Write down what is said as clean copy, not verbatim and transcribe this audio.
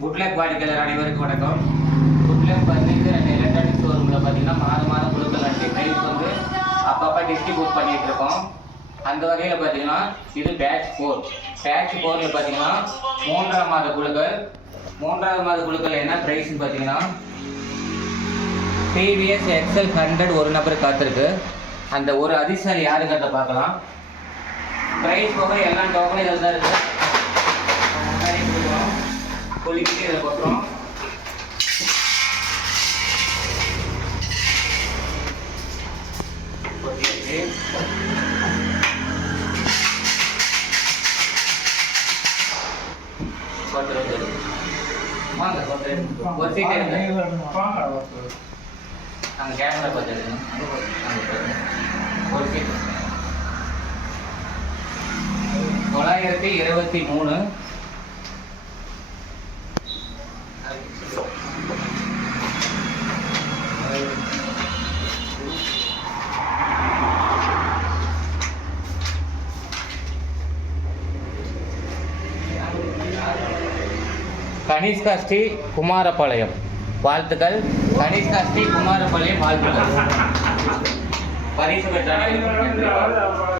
Good luck வாடிக்கையாளர் அனைவருக்கும் வணக்கம். குட்லக் பர்னிச்சர் அண்ட் எலக்ட்ரானிக் ஷோரூமில் பார்த்தீங்கன்னா மாதம் குழுக்கள் அண்ட் ப்ரைஸ் வந்து அப்பப்போ டிஸ்ட்ரிபியூட் பண்ணிகிட்டு இருக்கோம். அந்த வகையில் பார்த்தீங்கன்னா இது பேட்ச் 4. பேட்ச் 4ல் பார்த்தீங்கன்னா மூன்றாம் மாத குழுக்கள் என்ன ப்ரைஸ்ன்னு பார்த்தீங்கன்னா டிவிஎஸ் எக்ஸல் 100 ஒரு நபர் காத்திருக்கு. அந்த ஒரு அதிர்ஷ்டம் யாருங்கிறத பார்க்கலாம். ப்ரைஸ் போக எல்லா டோக்கனும் இதில் தான் இருக்குது. முன்னாடி கொடுக்குறோம், குளிக்கிட்டு இதில் கொட்டுறோம். வாங்க ஒரு சீட் நாங்கள் கேமரா பார்த்துருக்கோம். ஒரு சீட் 923. கனிஷ்கா ஸ்ரீ குமாரபாளையம் வாழ்த்துக்கள். கனிஷ்கா ஸ்ரீ குமாரபாளையம் வாழ்த்துக்கள். பரிசு பெற்றார்.